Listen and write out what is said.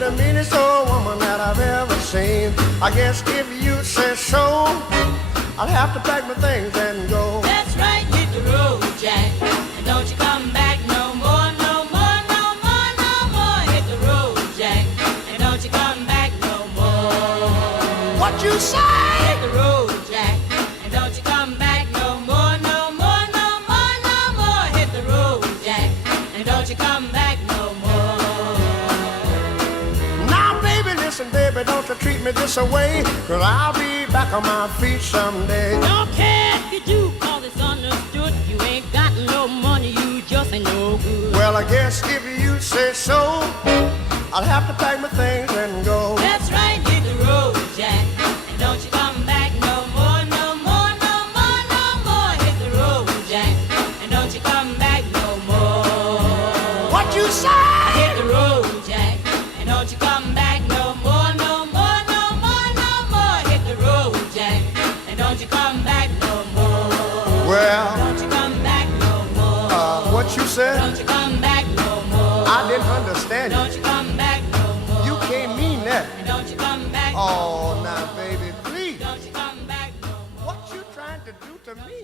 You're the meanest old woman that I've ever seen. I guess if you say so, I'll have to pack my things and go. That's right, hit the road, Jack. And don't you come back no more, no more, no more, no more. Hit the road, Jack. And don't you come back no more. What you say? Hit the road, Jack. And don't you come back no more, no more, no more, no more. Hit the road, Jack. And don't you come back no more. Now, baby, listen, baby, don't you treat me this away, 'cause I'll be back on my feet someday. Don't care if you do, 'cause it's understood. You ain't got no money, you just ain't no good. Well, I guess if you say so, I'll have to pack my things and go. That's right, hit the road, Jack. And don't you come back no more, no more, no more, no more. Hit the road, Jack. And don't you come back no more. What you say? Hit the road, Jack. And don't you come back no more, no more, no more, no more. Hit the road, Jack. And don't you come back no more. Well, Don't you come back no more. what you said? Don't you come back no more. I didn't understand you. Don't you come back no more. You can't mean that. And don't you come back no Oh, now, baby, please. Don't you come back no more. What you trying to do to me?